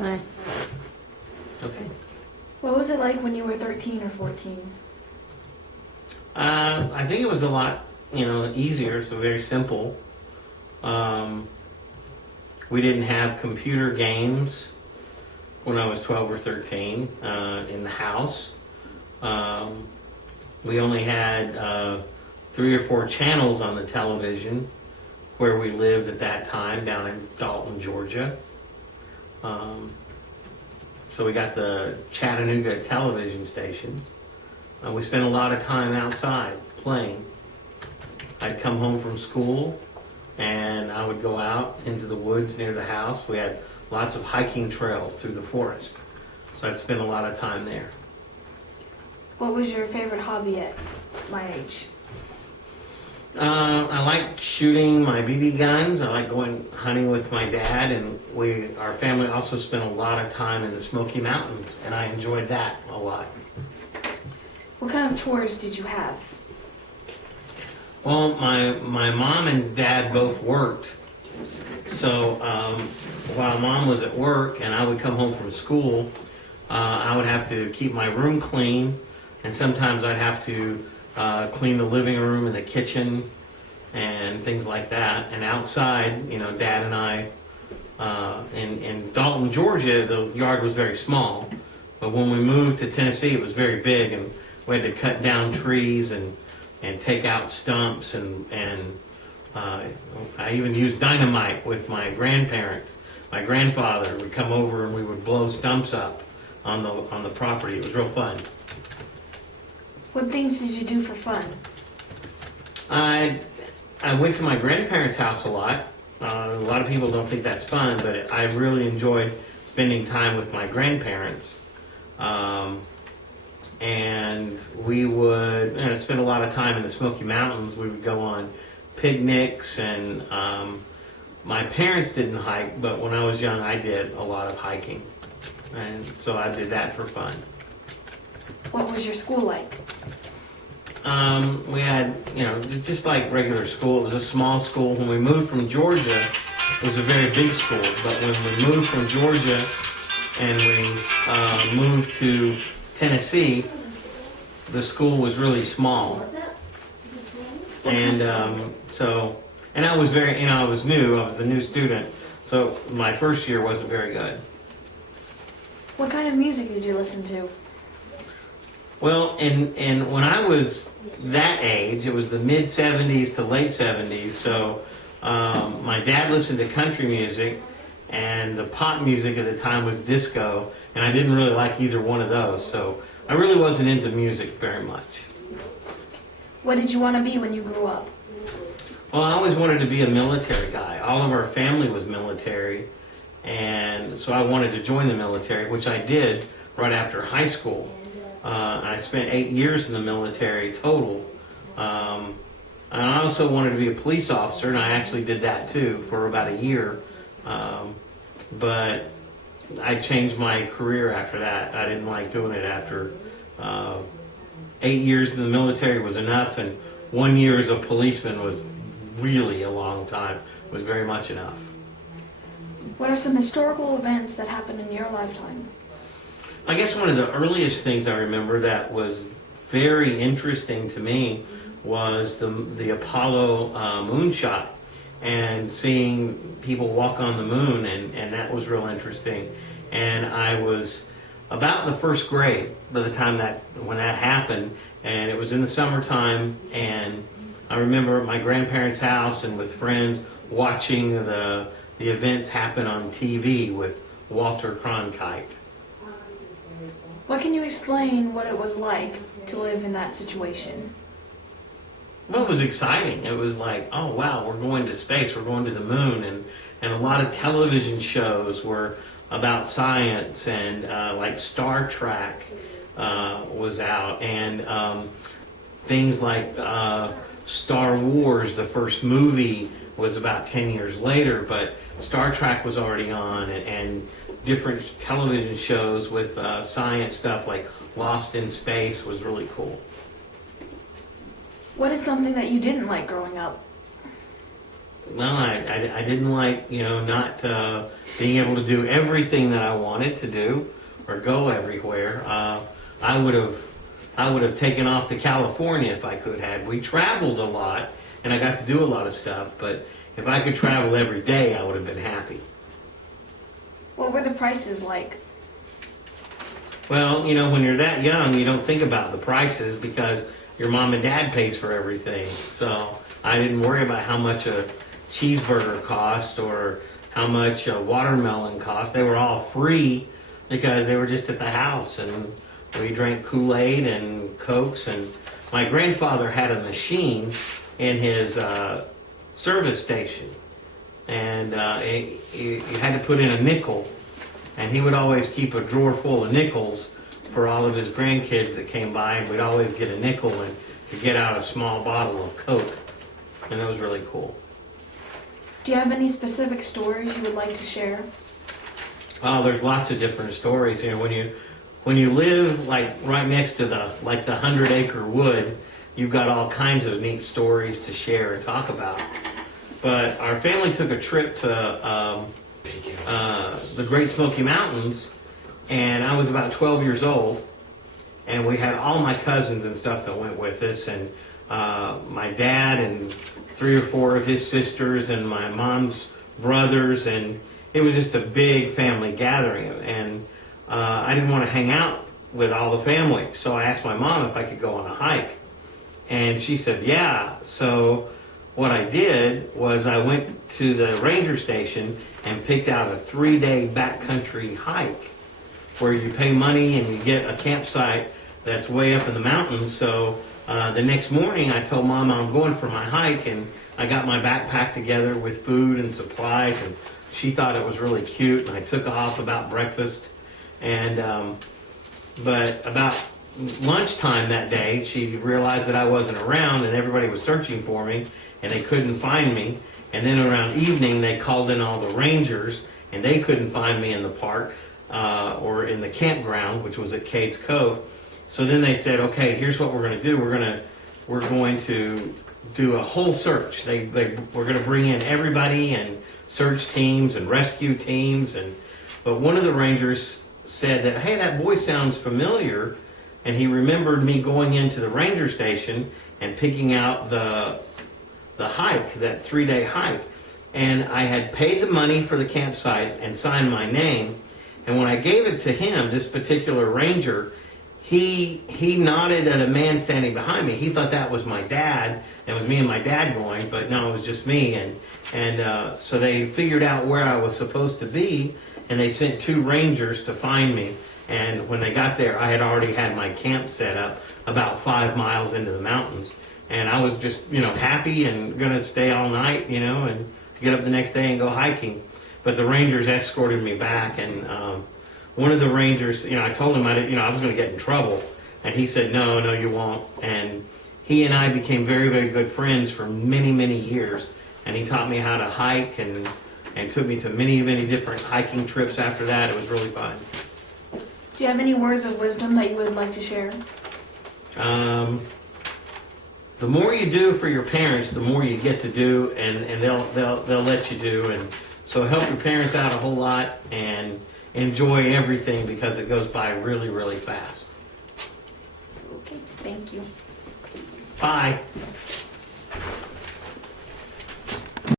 Aye. Okay. What was it like when you were 13 or 14? I think it was a lot, easier. So very simple. We didn't have computer games when I was 12 or 13 in the house. We only had 3 or 4 channels on the television where we lived at that time down in Dalton, Georgia. So we got the Chattanooga television stations. We spent a lot of time outside playing. I'd come home from school and I would go out into the woods near the house. We had lots of hiking trails through the forest. So I'd spend a lot of time there. What was your favorite hobby at my age? I like shooting my BB guns. I like going hunting with my dad, and our family also spent a lot of time in the Smoky Mountains, and I enjoyed that a lot. What kind of chores did you have? Well, my mom and dad both worked, so while mom was at work and I would come home from school, I would have to keep my room clean, and sometimes I'd have to clean the living room and the kitchen and things like that. And outside, Dad and I, in Dalton, Georgia, the yard was very small. But when we moved to Tennessee, it was very big, and we had to cut down trees and take out stumps. And I even used dynamite with my grandparents. My grandfather would come over and we would blow stumps up on the property. It was real fun. What things did you do for fun? I went to my grandparents' house a lot. A lot of people don't think that's fun, but I really enjoyed spending time with my grandparents. And we would spend a lot of time in the Smoky Mountains. We would go on picnics, and my parents didn't hike, but when I was young, I did a lot of hiking. And so I did that for fun. What was your school like? We had, just like regular school. It was a small school. When we moved from Georgia, it was a very big school. But when we moved from Georgia and we moved to Tennessee, the school was really small. And and I was I was new. I was the new student. So my first year wasn't very good. What kind of music did you listen to? Well, and when I was that age, it was the mid 70s to late 70s. So my dad listened to country music, and the pop music at the time was disco, and I didn't really like either one of those. So I really wasn't into music very much. What did you want to be when you grew up? Well, I always wanted to be a military guy. All of our family was military, and so I wanted to join the military, which I did right after high school. I spent 8 years in the military total. And I also wanted to be a police officer, and I actually did that too for about a year. But I changed my career after that. I didn't like doing it after 8 years in the military was enough, and 1 year as a policeman was really a long time. It was very much enough. What are some historical events that happened in your lifetime? I guess one of the earliest things I remember that was very interesting to me was the Apollo moonshot, and seeing people walk on the moon, and that was real interesting. And I was about the first grade by the time when that happened, and it was in the summertime, and I remember at my grandparents' house and with friends watching the events happen on TV with Walter Cronkite. What can you explain what it was like to live in that situation? Well, it was exciting. It was like, oh wow, we're going to space, we're going to the moon, and a lot of television shows were about science, and like Star Trek was out, and things like Star Wars, the first movie was about 10 years later, but Star Trek was already on, and different television shows with science stuff like Lost in Space was really cool. What is something that you didn't like growing up? well, I didn't like, not being able to do everything that I wanted to do or go everywhere. I would have taken off to California if I could had. We traveled a lot and I got to do a lot of stuff, but if I could travel every day, I would have been happy. What were the prices like? Well, when you're that young, you don't think about the prices because your mom and dad pays for everything. So I didn't worry about how much a cheeseburger cost or how much a watermelon cost. They were all free because they were just at the house, and we drank Kool-Aid and Cokes. And my grandfather had a machine in his service station, and you had to put in a nickel, and he would always keep a drawer full of nickels for all of his grandkids that came by, and we'd always get a nickel and could get out a small bottle of Coke, and it was really cool. Do you have any specific stories you would like to share? Oh, there's lots of different stories. When you live like right next to the 100-acre wood, you've got all kinds of neat stories to share and talk about. But our family took a trip to the Great Smoky Mountains, and I was about 12 years old, and we had all my cousins and stuff that went with us, and my dad and 3 or 4 of his sisters and my mom's brothers, and it was just a big family gathering. And I didn't want to hang out with all the family, so I asked my mom if I could go on a hike, and she said yeah. So what I did was I went to the ranger station and picked out a 3-day backcountry hike where you pay money and you get a campsite that's way up in the mountains. So the next morning I told Mom I'm going for my hike, and I got my backpack together with food and supplies, and she thought it was really cute, and I took off about breakfast. And but about lunchtime that day, she realized that I wasn't around and everybody was searching for me and they couldn't find me. And then around evening, they called in all the rangers and they couldn't find me in the park or in the campground, which was at Cades Cove. So then they said, okay, here's what we're going to do. We're going to do a whole search. We're going to bring in everybody and search teams and rescue teams. But one of the rangers said that, hey, that boy sounds familiar. And he remembered me going into the ranger station and picking out the hike, that 3-day hike. And I had paid the money for the campsite and signed my name. And when I gave it to him, this particular ranger, he nodded at a man standing behind me. He thought that was my dad. It was me and my dad going, but no, it was just me. And so they figured out where I was supposed to be, and they sent 2 rangers to find me. And when they got there, I had already had my camp set up about 5 miles into the mountains. And I was just, happy and going to stay all night, and get up the next day and go hiking. But the rangers escorted me back, and one of the rangers, I told him I was going to get in trouble. And he said, no, you won't. And he and I became very, very good friends for many, many years. And he taught me how to hike and took me to many, many different hiking trips after that. It was really fun. Do you have any words of wisdom that you would like to share? The more you do for your parents, the more you get to do, and they'll let you do. And so help your parents out a whole lot and enjoy everything because it goes by really, really fast. Okay, thank you. Bye.